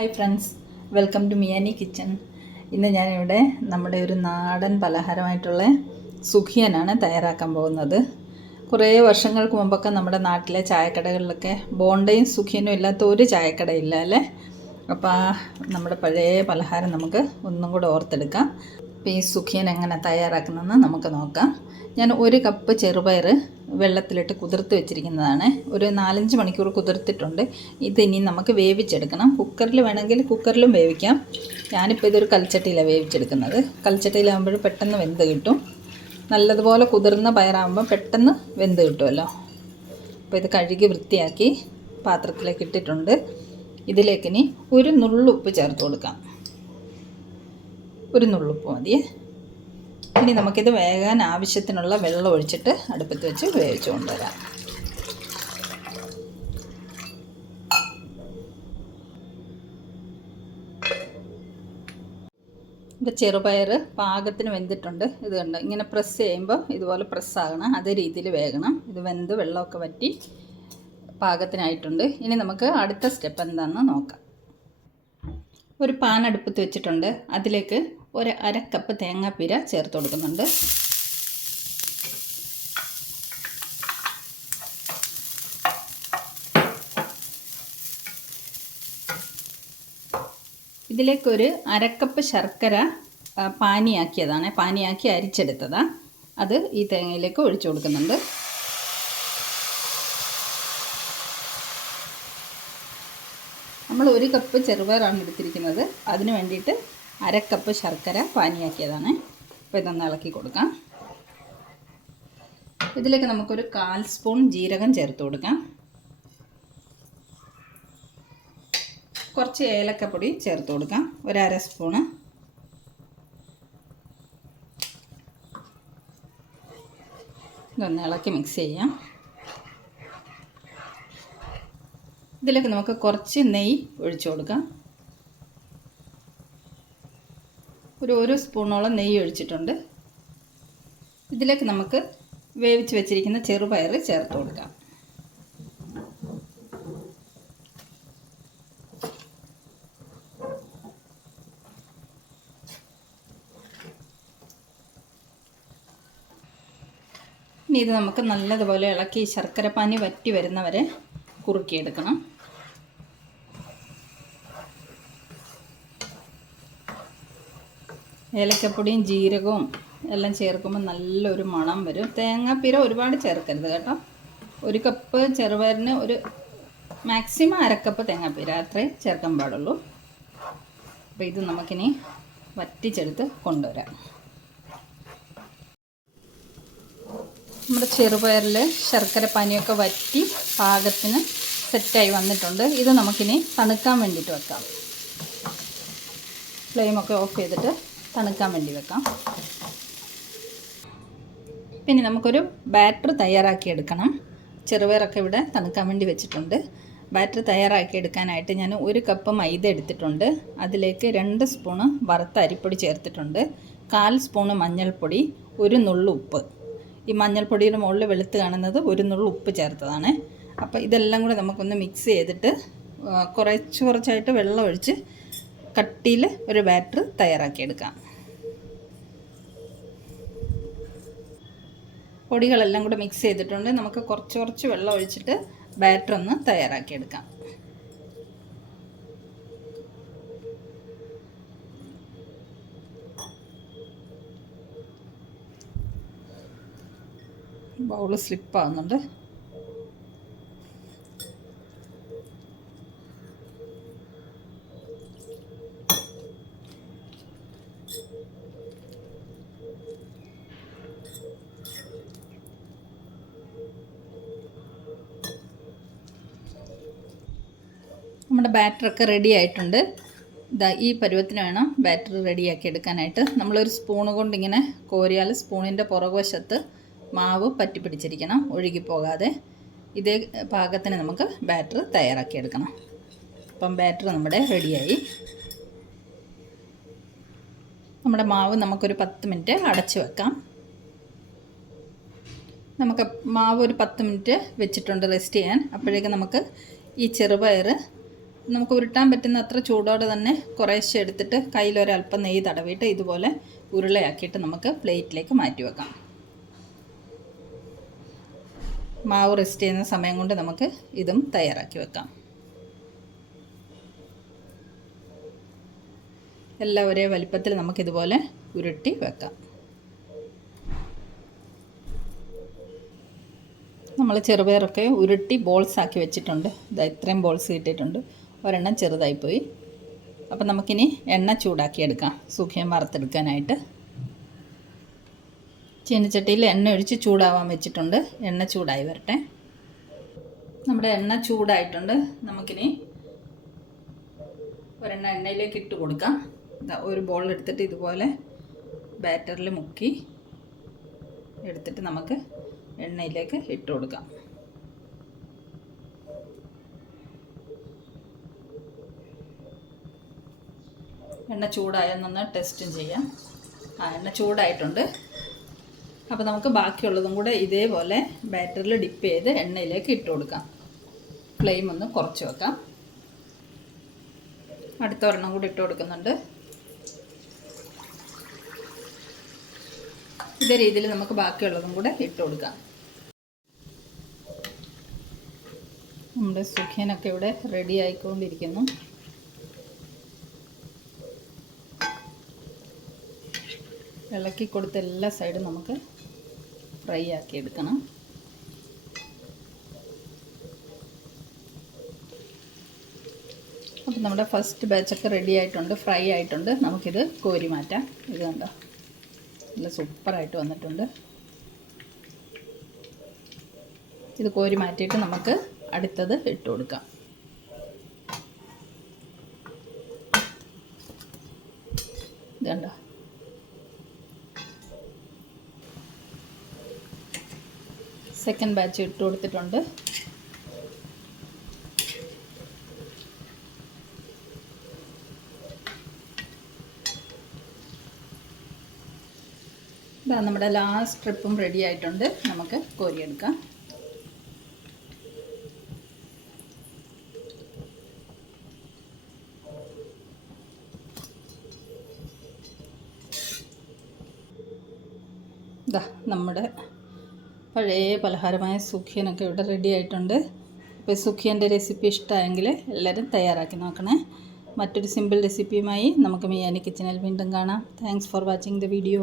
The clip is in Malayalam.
ഹായ് ഫ്രണ്ട്സ്, വെൽക്കം ടു മിയാനി കിച്ചൺ. ഇന്ന് ഞാനിവിടെ നമ്മുടെ ഒരു നാടൻ പലഹാരമായിട്ടുള്ള സുഖിയനാണ് തയ്യാറാക്കാൻ പോകുന്നത്. കുറേ വർഷങ്ങൾക്ക് മുമ്പൊക്കെ നമ്മുടെ നാട്ടിലെ ചായക്കടകളിലൊക്കെ ബോണ്ടയും സുഖിയനും ഇല്ലാത്ത ഒരു ചായക്കടയില്ല അല്ലേ. അപ്പോൾ നമ്മുടെ പഴയ പലഹാരം നമുക്ക് ഒന്നും കൂടെ ഓർത്തെടുക്കാം. അപ്പോൾ ഈ സുഖിയൻ എങ്ങനെ തയ്യാറാക്കുന്നതെന്ന് നമുക്ക് നോക്കാം. ഞാൻ 1 കപ്പ് ചെറുപയർ വെള്ളത്തിലിട്ട് കുതിർത്ത് വെച്ചിരിക്കുന്നതാണ്. ഒരു 4-5 മണിക്കൂർ കുതിർത്തിട്ടുണ്ട്. ഇതിനി നമുക്ക് വേവിച്ചെടുക്കണം. കുക്കറിൽ വേണമെങ്കിൽ കുക്കറിലും വേവിക്കാം. ഞാനിപ്പോൾ ഇതൊരു കൽച്ചട്ടിയിലാണ് വേവിച്ചെടുക്കുന്നത്. കൽച്ചട്ടിയിലാകുമ്പോൾ പെട്ടെന്ന് വെന്ത് കിട്ടും. നല്ലതുപോലെ കുതിർന്ന പയറാകുമ്പോൾ പെട്ടെന്ന് വെന്ത് കിട്ടുമല്ലോ. അപ്പോൾ ഇത് കഴുകി വൃത്തിയാക്കി പാത്രത്തിലേക്ക് ഇട്ടിട്ടുണ്ട്. ഇതിലേക്കിനി ഒരു നുള്ളുപ്പ് ചേർത്ത് കൊടുക്കാം. ഒരു നുള്ളുപ്പ് മതിയേ. ഇനി നമുക്കിത് വേകാൻ ആവശ്യത്തിനുള്ള വെള്ളം ഒഴിച്ചിട്ട് അടുപ്പത്ത് വെച്ച് വേവിച്ച് കൊണ്ടുവരാം. ഇപ്പോൾ ചെറുപയർ പാകത്തിന് വെന്തിട്ടുണ്ട്. ഇത് കണ്ട് ഇങ്ങനെ പ്രസ് ചെയ്യുമ്പോൾ ഇതുപോലെ പ്രസ്സാകണം, അതേ രീതിയിൽ വേകണം. ഇത് വെന്ത് വെള്ളമൊക്കെ വറ്റി പാകത്തിനായിട്ടുണ്ട്. ഇനി നമുക്ക് അടുത്ത സ്റ്റെപ്പ് എന്താണെന്ന് നോക്കാം. ഒരു പാൻ അടുപ്പത്ത് വെച്ചിട്ടുണ്ട്. അതിലേക്ക് ഒരു 1/2 കപ്പ് തേങ്ങാപ്പീര ചേർത്ത് കൊടുക്കുന്നുണ്ട്. ഇതിലേക്കൊരു 1/2 കപ്പ് ശർക്കര പാനിയാക്കി അരിച്ചെടുത്തതാണ്. അത് ഈ തേങ്ങയിലേക്ക് ഒഴിച്ചു കൊടുക്കുന്നുണ്ട്. നമ്മൾ 1 കപ്പ് ചെറുപയറാണ് എടുത്തിരിക്കുന്നത്. അതിന് വേണ്ടിയിട്ട് 1/2 കപ്പ് ശർക്കര പാനിയാക്കിയതാണ്. അപ്പോൾ ഇതൊന്ന് ഇളക്കി കൊടുക്കാം. ഇതിലേക്ക് നമുക്കൊരു 1/4 സ്പൂൺ ജീരകം ചേർത്ത് കൊടുക്കാം. കുറച്ച് ഏലക്കപ്പൊടി ചേർത്ത് കൊടുക്കാം, ഒരു 1/2 സ്പൂണ്. ഇതൊന്ന് ഇളക്കി മിക്സ് ചെയ്യാം. ഇതിലേക്ക് നമുക്ക് കുറച്ച് നെയ്യ് ഒഴിച്ചു കൊടുക്കാം. ഒരു സ്പൂണോളം നെയ്യ് ഒഴിച്ചിട്ടുണ്ട്. ഇതിലേക്ക് നമുക്ക് വേവിച്ച് വെച്ചിരിക്കുന്ന ചെറുപയർ ചേർത്ത് കൊടുക്കാം. ഇനി ഇത് നമുക്ക് നല്ലതുപോലെ ഇളക്കി ശർക്കരപ്പാനി വറ്റി വരുന്നവരെ കുറുക്കിയെടുക്കണം. ഏലക്കപ്പൊടിയും ജീരകവും എല്ലാം ചേർക്കുമ്പോൾ നല്ലൊരു മണം വരും. തേങ്ങാപ്പീര ഒരുപാട് ചേർക്കരുത് കേട്ടോ. 1 കപ്പ് ചെറുപയറിന് ഒരു മാക്സിമം 1/2 കപ്പ് തേങ്ങാപ്പീര അത്രേ ചേർക്കാൻ പാടുള്ളൂ. അപ്പോൾ ഇത് നമുക്കിനി വറ്റിച്ചെടുത്ത് കൊണ്ടുവരാം. നമ്മുടെ ചെറുപയറിൽ ശർക്കര പാനിയൊക്കെ വറ്റി പാകത്തിന് സെറ്റായി വന്നിട്ടുണ്ട്. ഇത് നമുക്കിനി തണുക്കാൻ വേണ്ടിയിട്ട് വെക്കാം. ഫ്ലെയിമൊക്കെ ഓഫ് ചെയ്തിട്ട് തണുക്കാൻ വേണ്ടി വെക്കാം. പിന്നെ നമുക്കൊരു ബാറ്റർ തയ്യാറാക്കി എടുക്കണം. ചെറുപയറൊക്കെ ഇവിടെ തണുക്കാൻ വേണ്ടി വെച്ചിട്ടുണ്ട്. ബാറ്റർ തയ്യാറാക്കി എടുക്കാനായിട്ട് ഞാൻ 1 കപ്പ് മൈദ എടുത്തിട്ടുണ്ട്. അതിലേക്ക് 2 സ്പൂണ് വറുത്ത അരിപ്പൊടി ചേർത്തിട്ടുണ്ട്. 1/4 സ്പൂണ് മഞ്ഞൾപ്പൊടി, ഒരു നുള്ളു ഉപ്പ്. ഈ മഞ്ഞൾപ്പൊടിയുടെ മുകളിൽ വെളുത്ത് കാണുന്നത് ഒരു നുള്ളു ഉപ്പ് ചേർത്തതാണ്. അപ്പോൾ ഇതെല്ലാം കൂടെ നമുക്കൊന്ന് മിക്സ് ചെയ്തിട്ട് കുറച്ചായിട്ട് വെള്ളം ഒഴിച്ച് കട്ടിയിൽ ഒരു ബാറ്റർ തയ്യാറാക്കിയെടുക്കാം. പൊടികളെല്ലാം കൂടെ മിക്സ് ചെയ്തിട്ടുണ്ട്. നമുക്ക് കുറച്ച് വെള്ളം ഒഴിച്ചിട്ട് ബാറ്റർ ഒന്ന് തയ്യാറാക്കിയെടുക്കാം. ബൗൾ സ്ലിപ്പാകുന്നുണ്ട്. നമ്മുടെ ബാറ്ററൊക്കെ റെഡി ആയിട്ടുണ്ട്. ഈ പരുവത്തിന് വേണം ബാറ്റർ റെഡിയാക്കി എടുക്കാനായിട്ട്. നമ്മളൊരു സ്പൂണ് കൊണ്ട് ഇങ്ങനെ കോരിയാൽ സ്പൂണിൻ്റെ പുറകുവശത്ത് മാവ് പറ്റി പിടിച്ചിരിക്കണം, ഒഴുകിപ്പോകാതെ. ഇതേ പാകത്തിന് നമുക്ക് ബാറ്റർ തയ്യാറാക്കിയെടുക്കണം. അപ്പം ബാറ്റർ നമ്മുടെ റെഡിയായി. നമ്മുടെ മാവ് നമുക്കൊരു 10 മിനിറ്റ് അടച്ചു വെക്കാം. നമുക്ക് മാവ് ഒരു 10 മിനിറ്റ് വെച്ചിട്ടുണ്ട് റെസ്റ്റ് ചെയ്യാൻ. അപ്പോഴേക്കും നമുക്ക് ഈ ചെറുപയർ നമുക്ക് ഉരുട്ടാൻ പറ്റുന്ന അത്ര ചൂടോടെ തന്നെ കുറേശ്ശെ എടുത്തിട്ട് കയ്യിലൊരല്പം നെയ്യ് തടവിയിട്ട് ഇതുപോലെ ഉരുളയാക്കിയിട്ട് നമുക്ക് പ്ലേറ്റിലേക്ക് മാറ്റി വെക്കാം. മാവ് റെസ്റ്റ് ചെയ്യുന്ന സമയം കൊണ്ട് നമുക്ക് ഇതും തയ്യാറാക്കി വെക്കാം. എല്ലാം ഒരേ വലിപ്പത്തിൽ നമുക്കിതുപോലെ ഉരുട്ടി വെക്കാം. നമ്മൾ ചെറുപയറൊക്കെ ഉരുട്ടി ബോൾസ് ആക്കി വെച്ചിട്ടുണ്ട്. ഇതാ ഇത്രയും ബോൾസ് കിട്ടിയിട്ടുണ്ട്. ഒരെണ്ണം ചെറുതായിപ്പോയി. അപ്പം നമുക്കിനി എണ്ണ ചൂടാക്കിയെടുക്കാം സുഖിയൻ വറുത്തെടുക്കാനായിട്ട്. ചീനച്ചട്ടിയിൽ എണ്ണ ഒഴിച്ച് ചൂടാവാൻ വെച്ചിട്ടുണ്ട്. എണ്ണ ചൂടായി വരട്ടെ. നമ്മുടെ എണ്ണ ചൂടായിട്ടുണ്ട്. നമുക്കിനി ഒരെണ്ണ എണ്ണയിലേക്ക് ഇട്ട് കൊടുക്കാം. ഒരു ബോൾ എടുത്തിട്ട് ഇതുപോലെ ബാറ്ററിൽ മുക്കി എടുത്തിട്ട് നമുക്ക് എണ്ണയിലേക്ക് ഇട്ട് കൊടുക്കാം. എണ്ണ ചൂടായെന്നൊന്ന് ടെസ്റ്റും ചെയ്യാം. എണ്ണ ചൂടായിട്ടുണ്ട്. അപ്പോൾ നമുക്ക് ബാക്കിയുള്ളതും കൂടെ ഇതേപോലെ ബാറ്ററിൽ ഡിപ്പ് ചെയ്ത് എണ്ണയിലേക്ക് ഇട്ട് കൊടുക്കാം. ഫ്ലെയിം ഒന്ന് കുറച്ച് വെക്കാം. അടുത്ത ഒരെണ്ണം കൂടി ഇട്ട് കൊടുക്കുന്നുണ്ട്. ഇതേ രീതിയിൽ നമുക്ക് ബാക്കിയുള്ളതും കൂടെ ഇട്ട് കൊടുക്കാം. നമ്മുടെ സുഖിയനൊക്കെ ഇവിടെ റെഡി ആയിക്കൊണ്ടിരിക്കുന്നു. ഇളക്കി കൊടുത്ത എല്ലാ സൈഡും നമുക്ക് ഫ്രൈ ആക്കി എടുക്കണം. അപ്പം നമ്മുടെ ഫസ്റ്റ് ബാച്ചൊക്കെ റെഡി ആയിട്ടുണ്ട്, ഫ്രൈ ആയിട്ടുണ്ട്. നമുക്കിത് കോരി മാറ്റാം. ഇത് കണ്ടോ, നല്ല സൂപ്പറായിട്ട് വന്നിട്ടുണ്ട്. ഇത് കോരി മാറ്റിയിട്ട് നമുക്ക് അടുത്തത് ഇട്ട് കൊടുക്കാം. ഇത് കണ്ടോ, സെക്കൻഡ് ബാച്ച് ഇട്ട് കൊടുത്തിട്ടുണ്ട്. ഇതാ നമ്മുടെ ലാസ്റ്റ് ട്രിപ്പും റെഡി ആയിട്ടുണ്ട്. നമുക്ക് കോരിയെടുക്കാം. ഇതാ നമ്മുടെ പഴയ പലഹാരമായ സുഖിയനൊക്കെ ഇവിടെ റെഡി ആയിട്ടുണ്ട്. അപ്പോൾ സുഖിയൻ്റെ റെസിപ്പി ഇഷ്ടമായെങ്കിൽ എല്ലാവരും തയ്യാറാക്കി നോക്കണേ. മറ്റൊരു സിമ്പിൾ റെസിപ്പിയുമായി നമുക്ക് മിയാനി കിച്ചണിൽ വീണ്ടും കാണാം. Thanks for watching the video.